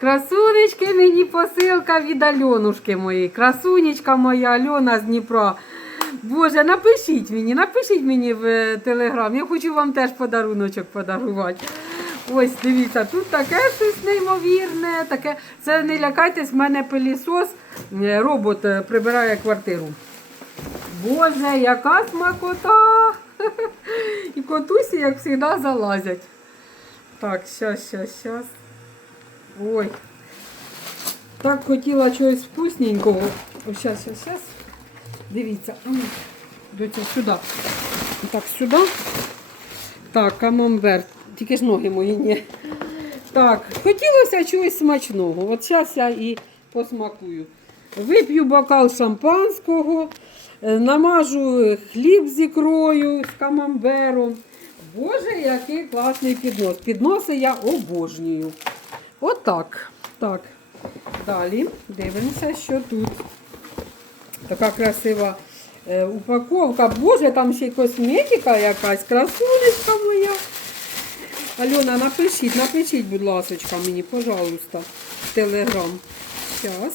Красунечки мені посилка від Альонушки моєї. Красунечка моя Альона з Дніпра. Боже, напишіть мені, напишіть мені в е, телеграм. Я хочу вам теж подаруночок подарувати. Ось, дивіться, тут таке щось неймовірне. Таке. Це не лякайтесь, в мене пилісос, е, робот е, прибирає квартиру. Боже, яка смакота! І котусі, як завжди, залазять. Так, щас, щас, щас. Ой. Так хотіла чогось вкусненького. Ось щас, щас. Дивіться. М, Доця, сюди. Так, сюди. Так, камамбер. Тільки ж ноги мої ні. Так, хотілося чогось смачного. От зараз я і посмакую. Вип'ю бокал шампанського, е, намажу хліб з ікрою, з камамбером. Боже, який класний піднос. Підноси я обожнюю. Отак. Так. Далі дивимося, що тут. Така красива е, упаковка. Боже, там ще й косметика якась, красунечка моя. Альона, напишіть, напишіть, будь ласка, мені, пожалуйста, в телеграм. Зараз.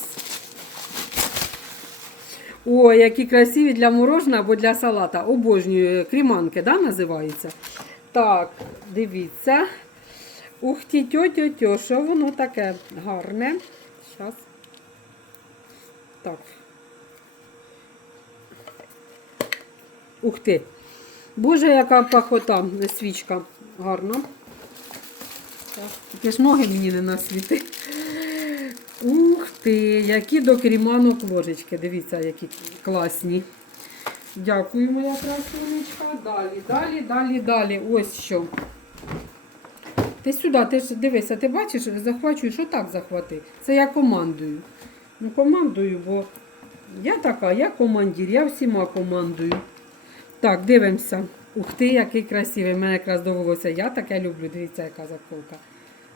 О, які красиві для мороженого або для салата. Обожнюю кріманки, да, називається? Так, дивіться. Ух ті, тьотю, тьо, що воно таке гарне. Зараз. Так. Ух ти. Боже, яка пахота, свічка гарна. Так. Тільки ж ноги мені не насвіти. Ух ти, які до кріманок ложечки. Дивіться, які класні. Дякую, моя красунечка. Далі, далі, далі, далі. Ось що. Ти сюди, ти ж дивися, ти бачиш, захвачуєш, отак захвати. Це я командую. Ну, командую, бо я така, я командир, я всіма командую. Так, дивимося. Ух ти, який красивий. Мене якраз довелося. Я таке люблю. Дивіться, яка заколка.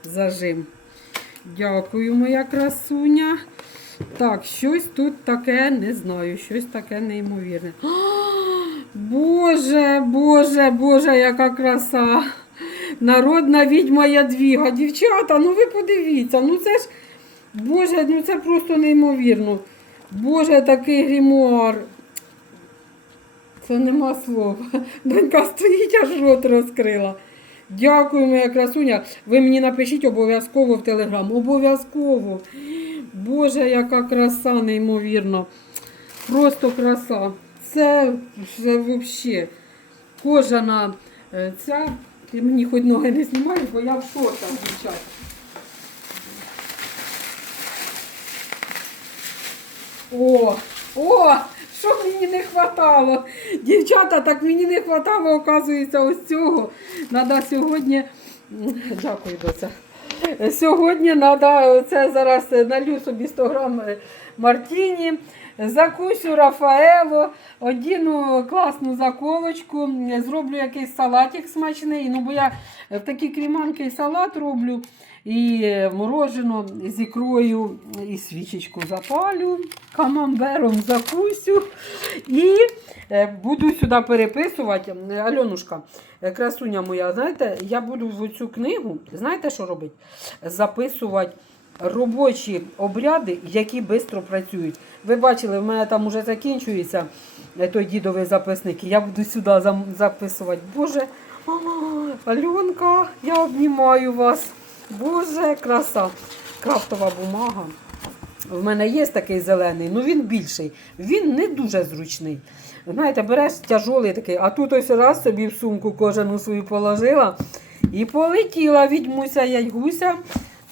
Зажим. Дякую, моя красуня. Так, щось тут таке, не знаю, щось таке неймовірне. Боже, Боже, Боже, яка краса. Народна відьма Ядвіга. Дівчата, ну ви подивіться, ну це ж, Боже, ну це просто неймовірно. Боже, такий грімуар. Це нема слов. Донька стоїть, аж рот розкрила. Дякую, моя красуня. Ви мені напишіть обов'язково в телеграм. Обов'язково. Боже, яка краса, неймовірно. Просто краса. Це, це взагалі кожана е, ця. Ти мені хоч ноги не знімаєш, бо я в шортах, дівчата. О, о, що мені не хватало. Дівчата, так мені не хватало, оказується, ось цього. Надо сьогодні. Дякую, доця. Сьогодні треба, це зараз налю собі 100 грам мартіні, закусю Рафаело, одіну класну заколочку, зроблю якийсь салатик смачний. Ну, бо я в такі кріманки салат роблю. І морожено з ікрою, і свічечку запалю, камамбером закусю. І е, буду сюди переписувати. Альонушка, е, красуня моя, знаєте, я буду в цю книгу, знаєте, що робити? Записувати робочі обряди, які швидко працюють. Ви бачили, в мене там вже закінчується е, той дідовий записник. Я буду сюди записувати. Боже, а, Альонка, я обнімаю вас. Боже, краса. Крафтова бумага. В мене є такий зелений, ну він більший. Він не дуже зручний. Знаєте, береш тяжолий такий, а тут ось раз собі в сумку кожану свою положила і полетіла відьмуся яйгуся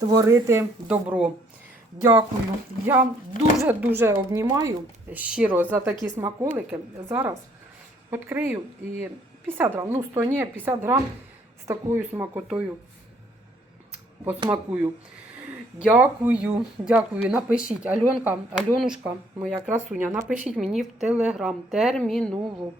творити добро. Дякую. Я дуже-дуже обнімаю щиро за такі смаколики. Зараз відкрию і 50 грам, ну 100 ні, 50 грам з такою смакотою посмакую. Дякую, дякую. Напишіть, Альонка, Альонушка, моя красуня, напишіть мені в телеграм терміново.